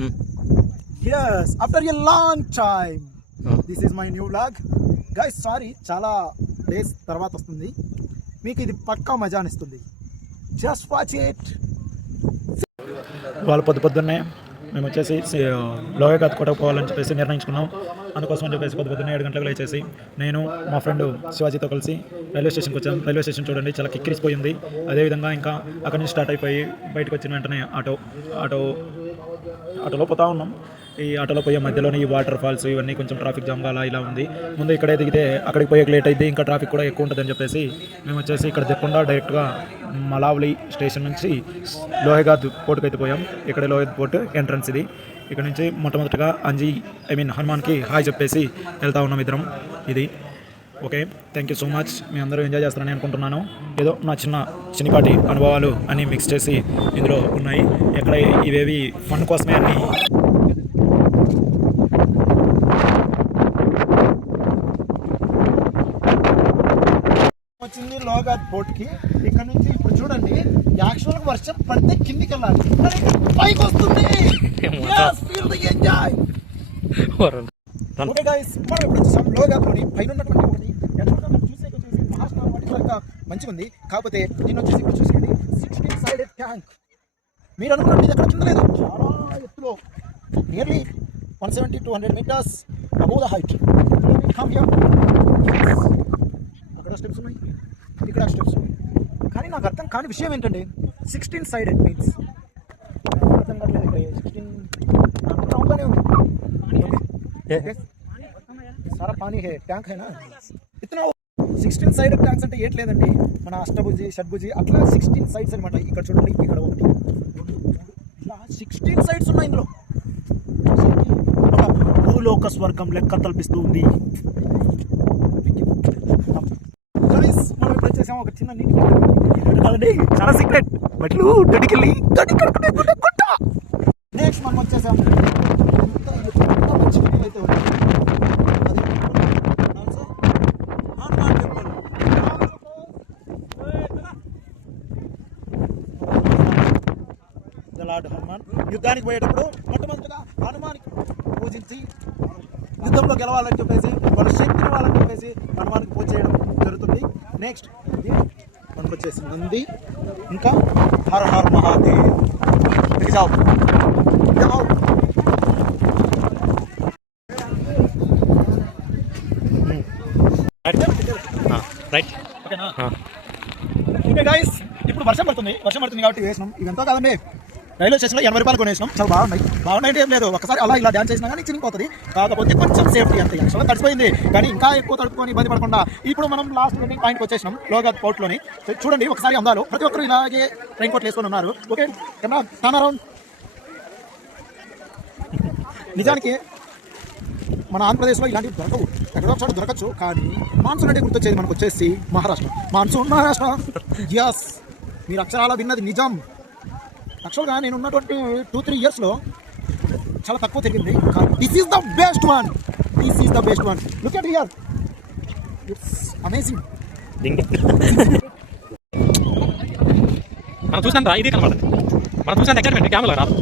Yes, after a long time. This is my new vlog. Guys, sorry, చాలా days తర్వాత వస్తుంది. మీకు ఇది పక్కా మజా అనిస్తుంది. Just watch it. వాళ్ళు పొద్దున్నే మేము వచ్చేసి లోయగాత్ కొట్టకపోవాలని చెప్పేసి నిర్ణయించుకున్నాం. అందుకోసం అని చెప్పేసి పొద్దున్నే 7 గంటలకు లేచేసి నేను మా ఫ్రెండ్ శివాజీతో కలిసి రైల్వే స్టేషన్కి వచ్చాం. రైల్వే స్టేషన్ చూడండి చాలా కిక్కిరిసిపోయింది. అదేవిధంగా ఇంకా అక్కడి నుంచి స్టార్ట్ అయిపోయి బయటకు వచ్చిన వెంటనే ఆటోలో పోతా ఉన్నాం. ఈ ఆటోలో పోయే మధ్యలోనే ఈ వాటర్ ఫాల్స్ ఇవన్నీ కొంచెం ట్రాఫిక్ జామ్ అలా ఇలా ఉంది. ముందు ఇక్కడే దిగితే అక్కడికి పోయేకి లేట్ అయితే ఇంకా ట్రాఫిక్ కూడా ఎక్కువ ఉంటుందని చెప్పేసి మేము వచ్చేసి ఇక్కడ దిగకుండా డైరెక్ట్గా మలావలి స్టేషన్ నుంచి లోయగాత్ పోర్టుకి అయితే పోయాం. ఇక్కడే లోయగాత్ పోర్ట్ ఎంట్రన్స్ ఇది. ఇక్కడ నుంచి మొట్టమొదటిగా హనుమాన్కి హాయ్ చెప్పేసి వెళ్తా ఉన్నాం ఇద్దరం. ఇది okay, thank you so much. మీ అందరూ ఎంజాయ్ చేస్తారని అనుకుంటున్నాను. ఏదో నా చిన్నపాటి అనుభవాలు అన్నీ మిక్స్ చేసి ఇందులో ఉన్నాయి. ఎక్కడ ఇవేవి ఫన్ కోసమే అన్నీ వచ్చింది లోయగాత్ పోర్ట్కి. ఇక్కడ నుంచి ఇప్పుడు చూడండి, యాక్చువల్గా వర్షం పడితే కిందికి వెళ్ళాలి, పైకి వస్తుంది. ఓకే గైస్, మనం ఇప్పుడు వచ్చేసాం లోయగాత్లోని. పైన ఉన్నటువంటి ఒకటి చూసేసి మహారాష్ట్ర మంచిగా ఉంది. కాకపోతే నేను వచ్చేసి ఇప్పుడు చూసేది 16-sided ట్యాంక్. మీరు అనుకున్నట్టు ఇది ఎక్కడ కింద లేదు, చాలా ఎత్తులో, nearly 170-200 meters above the height. అక్కడ స్టెప్స్ ఉన్నాయి, ఇక్కడ స్టెప్స్ ఉన్నాయి. కానీ నాకు అర్థం కాని విషయం ఏంటంటే 16-sided మీన్స్ అర్థం కావట్లేదు. ఇక్కడ 16 రౌండ్గానే ఉంది. సారా పానీ హే ట్యాంక్ హేనా ఇతనా. 16-sided ట్యాంక్స్ అంటే ఏంటి లేదండి, మన అష్టభుజి షడ్భుజి అట్లా 16 sides అనమాట. ఇక్కడ చూడండి, ఇక్కడ ఒకటి, ఇట్లా 16 sides ఉన్నాయి ఇందులో. ఒక భూలోక స్వర్గం లెక్క తలపిస్తూ ఉంది. మనం ఇప్పుడు వచ్చేసాం ఒక చిన్న నీటి కాదండి, చాలా సీక్రెట్ బట్లు దడికెళ్ళి గుట్ట. నెక్స్ట్ మనం వచ్చేసాం మంచి అయితే ఉంది. హనుమాన్ టెంపుల్. లార్డ్ హనుమాన్ యుద్ధానికి పోయేటప్పుడు మొట్టమొదటిగా హనుమానికి పూజించి యుద్ధంలో గెలవాలని చెప్పేసి, వాళ్ళ శక్తిని ఇవ్వాలని చెప్పేసి హనుమానికి పూజ చేయడం జరుగుతుంది. నెక్స్ట్ మనకు వచ్చేసి నంది, ఇంకా హర హర్ మహాదేవ్. రైట్ ఓకేనా? ఓకే గైస్, ఇప్పుడు వర్షం పడుతుంది కాబట్టి వేసినాం. ఇదంతా కాదండి, రైల్వే స్టేషన్లో 80 రూపాయలు కొనేసినాం. చాలా బాగున్నాయి ఏం లేదు. ఒకసారి అలా ఇలా డ్యాన్స్ చేసినా కానీ చినిగిపోతుంది. కాకపోతే కొంచెం సేఫ్టీ అంతే. యాక్చువల్గా తడిసిపోయింది, కానీ ఇంకా ఎక్కువ తడుపుకొని ఇబ్బంది పడకుండా ఇప్పుడు మనం లాస్ట్ వెండింగ్ పాయింట్కి వచ్చేసినాం లోయగాత్ పోర్ట్లోని. చూడండి ఒకసారి అందాలు. ప్రతి ఒక్కరు ఇలాగే ట్రైన్ కోట్లు వేసుకొని ఉన్నారు. Okay, turn around. నిజానికి మన ఆంధ్రప్రదేశ్లో ఇలాంటివి దొరకవు, ఎక్కడో చోట దొరకచ్చు. కానీ మాన్సూన్ అంటే గుర్తొచ్చేది మనకు వచ్చేసి మహారాష్ట్ర. యస్, మీరు అక్షరాల విన్నది నిజం. యాక్చువల్గా నేను ఉన్నటువంటి 2-3 yearsలో చాలా తక్కువ తిరిగింది. This is the best one. Look at here, it's amazing. మనం చూసినంత ఇది కనబడదు, మనం చూసినంత ఎక్సైట్మెంట్ కెమెరా రాదు.